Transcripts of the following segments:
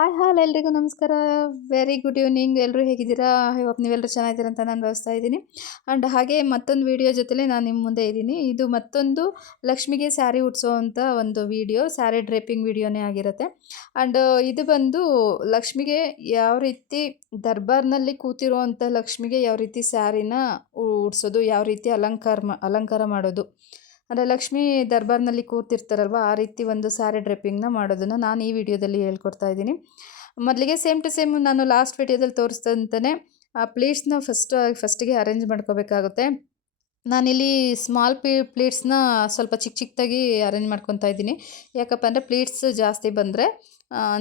Hi ಹಾಲ್ ಎಲ್ರಿಗೂ ನಮಸ್ಕಾರ. Very good evening. ಎಲ್ಲರೂ ಹೇಗಿದ್ದೀರಾ? ಐ ಹೋಪ್ ನೀವೆಲ್ಲರೂ ಚೆನ್ನಾಗಿದ್ದೀರಾ ಅಂತ ನಾನು ಭಾವಿಸ್ತಾ ಇದ್ದೀನಿ. ಆ್ಯಂಡ್ ಹಾಗೆ ಮತ್ತೊಂದು ವಿಡಿಯೋ ಜೊತೆಲೇ ನಾನು ನಿಮ್ಮ ಮುಂದೆ ಇದ್ದೀನಿ. ಇದು ಮತ್ತೊಂದು ಲಕ್ಷ್ಮಿಗೆ ಸ್ಯಾರಿ ಉಟ್ಸೋವಂಥ ಒಂದು ವಿಡಿಯೋ, ಸ್ಯಾರಿ ಡ್ರೇಪಿಂಗ್ ವಿಡಿಯೋನೇ ಆಗಿರುತ್ತೆ. ಆ್ಯಂಡ್ ಇದು ಬಂದು ಲಕ್ಷ್ಮಿಗೆ ಯಾವ ರೀತಿ ದರ್ಬಾರ್ನಲ್ಲಿ ಕೂತಿರುವಂಥ ಲಕ್ಷ್ಮಿಗೆ ಯಾವ ರೀತಿ ಸ್ಯಾರಿನ ಉಡ್ಸೋದು, ಯಾವ ರೀತಿ ಅಲಂಕಾರ ಮಾಡೋದು, ಅಂದರೆ ಲಕ್ಷ್ಮೀ ದರ್ಬಾರ್ನಲ್ಲಿ ಕೂತಿರ್ತಾರಲ್ವ ಆ ರೀತಿ ಒಂದು ಸ್ಯಾರಿ ಡ್ರೆಪ್ಪಿಂಗ್ನ ಮಾಡೋದನ್ನು ನಾನು ಈ ವಿಡಿಯೋದಲ್ಲಿ ಹೇಳ್ಕೊಡ್ತಾ ಇದ್ದೀನಿ. ಮೊದಲಿಗೆ ಸೇಮ್ ಟು ಸೇಮ್ ನಾನು ಲಾಸ್ಟ್ ವಿಡಿಯೋದಲ್ಲಿ ತೋರಿಸ್ದಂತಲೇ ಆ ಪ್ಲೇಟ್ಸ್ನ ಫಸ್ಟಿಗೆ ಅರೇಂಜ್ ಮಾಡ್ಕೋಬೇಕಾಗುತ್ತೆ. ನಾನಿಲ್ಲಿ ಸ್ಮಾಲ್ ಪ್ಲೇಟ್ಸ್ನ ಸ್ವಲ್ಪ ಚಿಕ್ಕದಾಗಿ ಅರೇಂಜ್ ಮಾಡ್ಕೊತಾ ಇದ್ದೀನಿ. ಯಾಕಪ್ಪ ಅಂದರೆ ಪ್ಲೇಟ್ಸ್ ಜಾಸ್ತಿ ಬಂದರೆ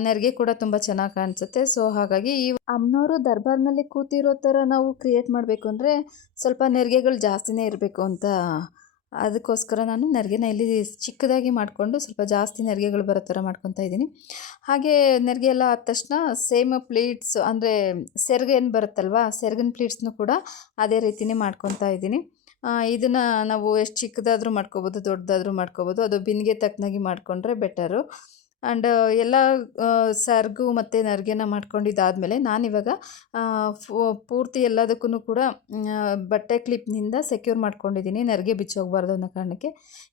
ನೆರಿಗೆ ಕೂಡ ತುಂಬ ಚೆನ್ನಾಗಿ ಕಾಣಿಸುತ್ತೆ. ಸೊ ಹಾಗಾಗಿ ಈ ಅಮ್ಮನವರು ದರ್ಬಾರ್ನಲ್ಲಿ ಕೂತಿರೋ ಥರ ನಾವು ಕ್ರಿಯೇಟ್ ಮಾಡಬೇಕು ಅಂದರೆ ಸ್ವಲ್ಪ ನೆರಿಗೆಗಳು ಜಾಸ್ತಿನೇ ಇರಬೇಕು ಅಂತ, ಅದಕ್ಕೋಸ್ಕರ ನಾನು ನೆರಿಗೆನ ಇಲ್ಲಿ ಚಿಕ್ಕದಾಗಿ ಮಾಡಿಕೊಂಡು ಸ್ವಲ್ಪ ಜಾಸ್ತಿ ನೆರಿಗೆಗಳು ಬರೋ ಥರ ಮಾಡ್ಕೊತಾ ಇದ್ದೀನಿ. ಹಾಗೆ ನೆರಿಗೆ ಎಲ್ಲ ಆದ ತಕ್ಷಣ ಸೇಮ್ ಪ್ಲೇಟ್ಸ್ ಅಂದರೆ ಸೆರಗು ಏನು ಬರುತ್ತಲ್ವ, ಸೆರಗಿನ ಪ್ಲೇಟ್ಸ್ನು ಕೂಡ ಅದೇ ರೀತಿಯೇ ಮಾಡ್ಕೊತಾ ಇದ್ದೀನಿ. ಇದನ್ನು ನಾವು ಎಷ್ಟು ಚಿಕ್ಕದಾದರೂ ಮಾಡ್ಕೋಬೋದು, ದೊಡ್ಡದಾದರೂ ಮಾಡ್ಕೋಬೋದು. ಅದು ಬಿನ್ಗೆ ತಕ್ಕನಾಗಿ ಮಾಡಿಕೊಂಡ್ರೆ ಬೆಟರು. ಆ್ಯಂಡ್ ಎಲ್ಲ ಸೆರಗು ಮತ್ತು ನೆರಿಗೆನ ಮಾಡ್ಕೊಂಡಿದ್ದಾದಮೇಲೆ ನಾನಿವಾಗ ಪೂರ್ತಿ ಎಲ್ಲದಕ್ಕೂ ಕೂಡ ಬಟ್ಟೆ ಕ್ಲಿಪ್ನಿಂದ ಸೆಕ್ಯೂರ್ ಮಾಡ್ಕೊಂಡಿದ್ದೀನಿ, ನೆರಿಗೆ ಬಿಚ್ಚೋಗಬಾರ್ದು ಅನ್ನೋ ಕಾರಣಕ್ಕೆ.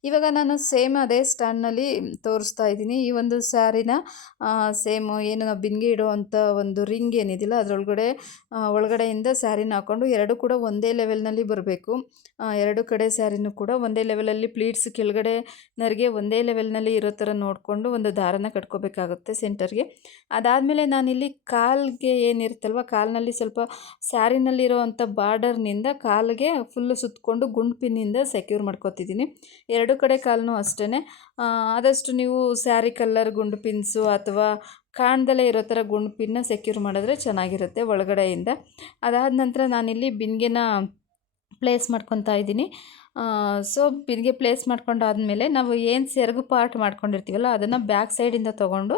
ಇವಾಗ ನಾನು ಸೇಮ್ ಅದೇ ಸ್ಟ್ಯಾಂಡ್ನಲ್ಲಿ ತೋರಿಸ್ತಾ ಇದ್ದೀನಿ. ಈ ಒಂದು ಸ್ಯಾರಿನ ಸೇಮ್ ಏನು ನಾವು ಬಿನ್ಗೆ ಇಡೋವಂಥ ಒಂದು ರಿಂಗ್ ಏನಿದಿಲ್ಲ ಅದರೊಳಗಡೆ ಒಳಗಡೆಯಿಂದ ಸ್ಯಾರಿನ ಹಾಕ್ಕೊಂಡು ಎರಡು ಕೂಡ ಒಂದೇ ಲೆವೆಲ್ನಲ್ಲಿ ಬರಬೇಕು. ಎರಡು ಕಡೆ ಸ್ಯಾರಿನೂ ಕೂಡ ಒಂದೇ ಲೆವೆಲಲ್ಲಿ, ಪ್ಲೀಟ್ಸ್ ಕೆಳಗಡೆ ನೆರಿಗೆ ಒಂದೇ ಲೆವೆಲ್ನಲ್ಲಿ ಇರೋ ಥರ ನೋಡಿಕೊಂಡು ಒಂದು ದಾರನ ಕಟ್ಕೋಬೇಕಾಗುತ್ತೆ ಸೆಂಟರ್ಗೆ. ಅದಾದಮೇಲೆ ನಾನಿಲ್ಲಿ ಕಾಲ್ಗೆ ಏನಿರುತ್ತಲ್ವ, ಕಾಲಿನಲ್ಲಿ ಸ್ವಲ್ಪ ಸ್ಯಾರಿನಲ್ಲಿರೋವಂಥ ಬಾರ್ಡರ್ನಿಂದ ಕಾಲಿಗೆ ಫುಲ್ಲು ಸುತ್ತಕೊಂಡು ಗುಂಡು ಪಿನ್ನಿಂದ ಸೆಕ್ಯೂರ್ ಮಾಡ್ಕೋತಿದ್ದೀನಿ. ಎರಡು ಕಡೆ ಕಾಲೂ ಅಷ್ಟೇ. ಆದಷ್ಟು ನೀವು ಸ್ಯಾರಿ ಕಲ್ಲರ್ ಗುಂಡು ಪಿನ್ಸು ಅಥವಾ ಕಾಣ್ದಲೇ ಇರೋ ಥರ ಗುಂಡು ಪಿನ್ನ ಸೆಕ್ಯೂರ್ ಮಾಡಿದ್ರೆ ಚೆನ್ನಾಗಿರುತ್ತೆ ಒಳಗಡೆಯಿಂದ. ಅದಾದ ನಂತರ ನಾನಿಲ್ಲಿ ಬಿನ್ಗೆನ ಪ್ಲೇಸ್ ಮಾಡ್ಕೊತಾ ಇದ್ದೀನಿ. ಸೊ ಬಿನ್ಗೆ ಪ್ಲೇಸ್ ಮಾಡ್ಕೊಂಡಾದಮೇಲೆ ನಾವು ಏನು ಸೆರಗು ಪಾರ್ಟ್ ಮಾಡ್ಕೊಂಡಿರ್ತೀವಲ್ಲ ಅದನ್ನು ಬ್ಯಾಕ್ ಸೈಡಿಂದ ತೊಗೊಂಡು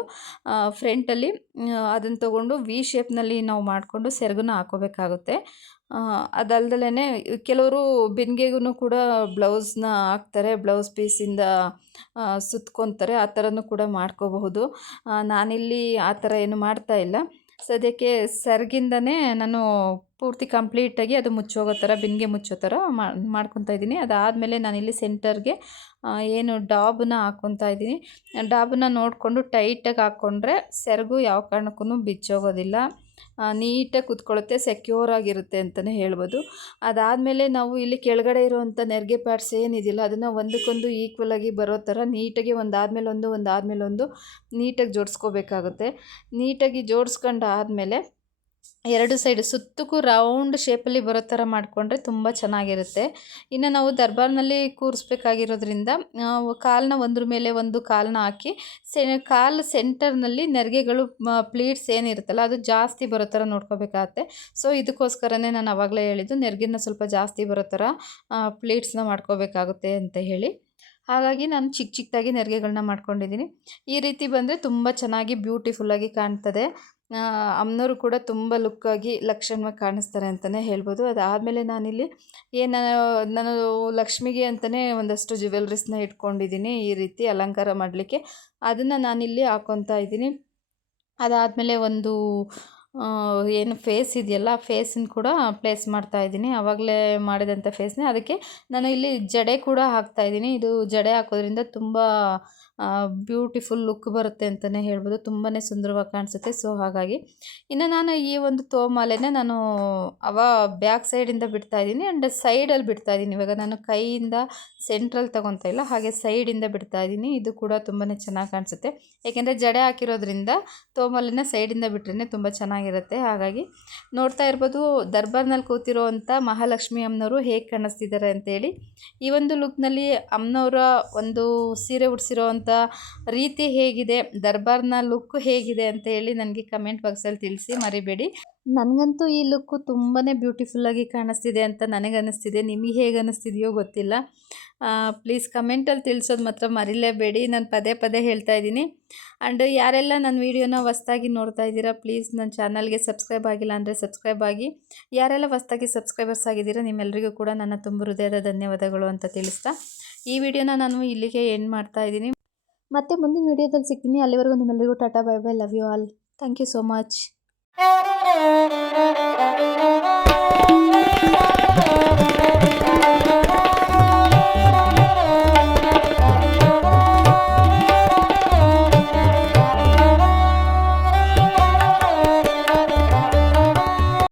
ಫ್ರಂಟಲ್ಲಿ ಅದನ್ನು ತೊಗೊಂಡು ವಿ ಶೇಪ್ನಲ್ಲಿ ನಾವು ಮಾಡಿಕೊಂಡು ಸೆರಗನ್ನ ಹಾಕೋಬೇಕಾಗುತ್ತೆ. ಅದಲ್ದಲೇ ಕೆಲವರು ಬಿನ್ಗೆಗೂ ಕೂಡ ಬ್ಲೌಸ್ನ ಹಾಕ್ತಾರೆ, ಬ್ಲೌಸ್ ಪೀಸಿಂದ ಸುತ್ಕೊತಾರೆ, ಆ ಥರನೂ ಕೂಡ ಮಾಡ್ಕೋಬಹುದು. ನಾನಿಲ್ಲಿ ಆ ಥರ ಏನು ಮಾಡ್ತಾಯಿಲ್ಲ. ಸದ್ಯಕ್ಕೆ ಸೆರಗಿಂದನೇ ನಾನು ಪೂರ್ತಿ ಕಂಪ್ಲೀಟಾಗಿ ಅದು ಮುಚ್ಚೋಗೋ ಥರ, ಬಿನ್ಗೆ ಮುಚ್ಚೋ ಥರ ಮಾಡ್ಕೊತಾ ಇದ್ದೀನಿ. ಅದಾದಮೇಲೆ ನಾನಿಲ್ಲಿ ಸೆಂಟರ್ಗೆ ಏನು ಡಾಬನ್ನ ಹಾಕ್ಕೊತಾ ಇದ್ದೀನಿ. ಡಾಬನ್ನ ನೋಡಿಕೊಂಡು ಟೈಟಾಗಿ ಹಾಕ್ಕೊಂಡ್ರೆ ಸೆರಗು ಯಾವ ಕಾರಣಕ್ಕೂ ಬಿಚ್ಚೋಗೋದಿಲ್ಲ, ನೀಟಾಗಿ ಕೂತ್ಕೊಳ್ಳುತ್ತೆ, ಸೆಕ್ಯೂರ್ ಆಗಿರುತ್ತೆ ಅಂತಲೇ ಹೇಳ್ಬೋದು. ಅದಾದಮೇಲೆ ನಾವು ಇಲ್ಲಿ ಕೆಳಗಡೆ ಇರುವಂಥ ನೆರಿಗೆ ಪ್ಯಾಡ್ಸ್ ಏನಿದೆಯಲ್ಲ ಅದನ್ನು ಒಂದಕ್ಕೊಂದು ಈಕ್ವಲ್ ಆಗಿ ಬರೋ ಥರ ನೀಟಾಗಿ ಒಂದಾದಮೇಲೆ ಒಂದು ನೀಟಾಗಿ ಜೋಡಿಸ್ಕೋಬೇಕಾಗುತ್ತೆ. ನೀಟಾಗಿ ಜೋಡಿಸ್ಕೊಂಡಾದಮೇಲೆ ಎರಡು ಸೈಡ್ ಸುತ್ತಕ್ಕೂ ರೌಂಡ್ ಶೇಪಲ್ಲಿ ಬರೋ ಥರ ಮಾಡಿಕೊಂಡ್ರೆ ತುಂಬ ಚೆನ್ನಾಗಿರುತ್ತೆ. ಇನ್ನು ನಾವು ದರ್ಬಾರ್ನಲ್ಲಿ ಕೂರಿಸ್ಬೇಕಾಗಿರೋದ್ರಿಂದ ಕಾಲನ್ನ ಒಂದ್ರ ಮೇಲೆ ಒಂದು ಕಾಲನ್ನ ಹಾಕಿ ಕಾಲು ಸೆಂಟರ್ನಲ್ಲಿ ನೆರಿಗೆಗಳು ಪ್ಲೀಟ್ಸ್ ಏನಿರುತ್ತಲ್ಲ ಅದು ಜಾಸ್ತಿ ಬರೋ ಥರ ನೋಡ್ಕೋಬೇಕಾಗತ್ತೆ. ಸೊ ಇದಕ್ಕೋಸ್ಕರನೇ ನಾನು ಆವಾಗಲೇ ಹೇಳಿದ್ದು ನೆರಿಗೆನ ಸ್ವಲ್ಪ ಜಾಸ್ತಿ ಬರೋ ಥರ ಪ್ಲೀಟ್ಸ್ನ ಮಾಡ್ಕೋಬೇಕಾಗುತ್ತೆ ಅಂತ ಹೇಳಿ. ಹಾಗಾಗಿ ನಾನು ಚಿಕ್ಕದಾಗಿ ನೆರಿಗೆಗಳನ್ನ ಮಾಡ್ಕೊಂಡಿದ್ದೀನಿ. ಈ ರೀತಿ ಬಂದರೆ ತುಂಬ ಚೆನ್ನಾಗಿ ಬ್ಯೂಟಿಫುಲ್ಲಾಗಿ ಕಾಣ್ತದೆ. ಅಮ್ಮನವರು ಕೂಡ ತುಂಬ ಲುಕ್ಕಾಗಿ ಲಕ್ಷಣವಾಗಿ ಕಾಣಿಸ್ತಾರೆ ಅಂತಲೇ ಹೇಳ್ಬೋದು. ಅದಾದಮೇಲೆ ನಾನಿಲ್ಲಿ ನಾನು ಲಕ್ಷ್ಮಿಗೆ ಅಂತಲೇ ಒಂದಷ್ಟು ಜ್ಯುವೆಲ್ರೀಸ್ನ ಇಟ್ಕೊಂಡಿದ್ದೀನಿ ಈ ರೀತಿ ಅಲಂಕಾರ ಮಾಡಲಿಕ್ಕೆ. ಅದನ್ನು ನಾನಿಲ್ಲಿ ಹಾಕ್ಕೊತಾ ಇದ್ದೀನಿ. ಅದಾದಮೇಲೆ ಒಂದು ಏನು ಫೇಸ್ ಇದೆಯಲ್ಲ ಫೇಸನ್ನು ಕೂಡ ಪ್ಲೇಸ್ ಮಾಡ್ತಾ ಇದ್ದೀನಿ, ಆವಾಗಲೇ ಮಾಡಿದಂಥ ಫೇಸ್ನೇ. ಅದಕ್ಕೆ ನಾನು ಇಲ್ಲಿ ಜಡೆ ಕೂಡ ಹಾಕ್ತಾಯಿದ್ದೀನಿ. ಇದು ಜಡೆ ಹಾಕೋದ್ರಿಂದ ತುಂಬ ಬ್ಯೂಟಿಫುಲ್ ಲುಕ್ ಬರುತ್ತೆ ಅಂತಲೇ ಹೇಳ್ಬೋದು, ತುಂಬಾ ಸುಂದರವಾಗಿ ಕಾಣಿಸುತ್ತೆ. ಸೊ ಹಾಗಾಗಿ ಇನ್ನು ನಾನು ಈ ಒಂದು ತೋಮಾಲೆನ ನಾನು ಬ್ಯಾಕ್ ಸೈಡಿಂದ ಬಿಡ್ತಾಯಿದ್ದೀನಿ ಆ್ಯಂಡ್ ಸೈಡಲ್ಲಿ ಬಿಡ್ತಾಯಿದ್ದೀನಿ. ಇವಾಗ ನಾನು ಕೈಯಿಂದ ಸೆಂಟ್ರಲ್ಲಿ ತೊಗೊತಾ ಇಲ್ಲ, ಹಾಗೆ ಸೈಡಿಂದ ಬಿಡ್ತಾಯಿದ್ದೀನಿ. ಇದು ಕೂಡ ತುಂಬಾ ಚೆನ್ನಾಗಿ ಕಾಣಿಸುತ್ತೆ, ಏಕೆಂದರೆ ಜಡೆ ಹಾಕಿರೋದ್ರಿಂದ ತೋಮಾಲೆನ ಸೈಡಿಂದ ಬಿಟ್ರೇ ತುಂಬ ಚೆನ್ನಾಗಿರುತ್ತೆ. ಹಾಗಾಗಿ ನೋಡ್ತಾ ಇರ್ಬೋದು ದರ್ಬಾರ್ನಲ್ಲಿ ಕೂತಿರೋವಂಥ ಮಹಾಲಕ್ಷ್ಮಿ ಅಮ್ಮನವರು ಹೇಗೆ ಕಾಣಿಸ್ತಿದ್ದಾರೆ ಅಂತೇಳಿ. ಈ ಒಂದು ಲುಕ್ನಲ್ಲಿ ಅಮ್ಮನವರ ಒಂದು ಸೀರೆ ಉಡಿಸಿರೋವಂಥ ರೀತಿ ಹೇಗಿದೆ, ದರ್ಬಾರ್ನ ಲುಕ್ ಹೇಗಿದೆ ಅಂತ ಹೇಳಿ ನನಗೆ ಕಮೆಂಟ್ ಬಾಕ್ಸಲ್ಲಿ ತಿಳಿಸಿ ಮರಿಬೇಡಿ. ನನಗಂತೂ ಈ ಲುಕ್ಕು ತುಂಬಾ ಬ್ಯೂಟಿಫುಲ್ಲಾಗಿ ಕಾಣಿಸ್ತಿದೆ ಅಂತ ನನಗನ್ನಿಸ್ತಿದೆ. ನಿಮಗೆ ಹೇಗೆ ಅನ್ನಿಸ್ತಿದೆಯೋ ಗೊತ್ತಿಲ್ಲ. ಪ್ಲೀಸ್ ಕಮೆಂಟಲ್ಲಿ ತಿಳಿಸೋದು ಮಾತ್ರ ಮರಿಲೇಬೇಡಿ, ನಾನು ಪದೇ ಪದೇ ಹೇಳ್ತಾ ಇದ್ದೀನಿ. ಆ್ಯಂಡ್ ಯಾರೆಲ್ಲ ನನ್ನ ವೀಡಿಯೋನ ಹೊಸ್ದಾಗಿ ನೋಡ್ತಾ ಇದ್ದೀರಾ ಪ್ಲೀಸ್ ನನ್ನ ಚಾನಲ್ಗೆ ಸಬ್ಸ್ಕ್ರೈಬ್ ಆಗಿಲ್ಲ ಅಂದರೆ ಸಬ್ಸ್ಕ್ರೈಬ್ ಆಗಿ. ಯಾರೆಲ್ಲ ಹೊಸ್ದಾಗಿ ಸಬ್ಸ್ಕ್ರೈಬರ್ಸ್ ಆಗಿದ್ದೀರಾ ನಿಮ್ಮೆಲ್ಲರಿಗೂ ಕೂಡ ನನ್ನ ತುಂಬ ಹೃದಯದ ಧನ್ಯವಾದಗಳು ಅಂತ ತಿಳಿಸ್ತಾ ಈ ವಿಡಿಯೋನ ನಾನು ಇಲ್ಲಿಗೆ ಎಂಡ್ ಮಾಡ್ತಾ ಇದ್ದೀನಿ. ಮತ್ತೆ ಮುಂದಿನ ವಿಡಿಯೋದಲ್ಲಿ ಸಿಗ್ತೀನಿ. ಅಲ್ಲಿವರೆಗೂ ನಿಮ್ಮೆಲ್ಲರಿಗೂ tata bye bye, love you all. Thank you so much.